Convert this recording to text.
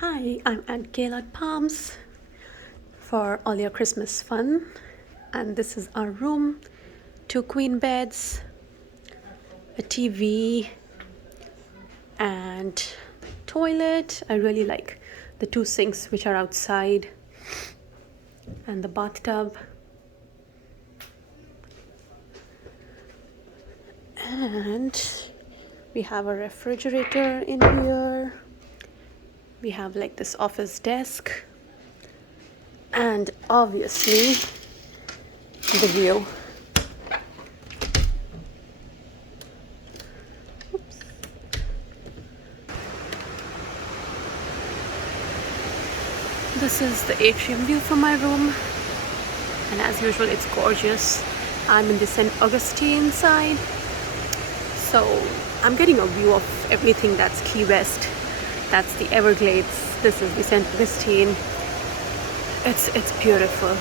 Hi, I'm at Gaylord Palms for all your Christmas fun, and this is our room. Two queen beds, a TV, and toilet. I really like the two sinks which are outside, and the bathtub. And we have a refrigerator in here. We have like this office desk, and obviously the view. This is the atrium view from my room, and as usual it's gorgeous. I'm in the St. Augustine side, so I'm getting a view of everything. That's Key West, that's the Everglades, this is the St. Augustine. It's beautiful.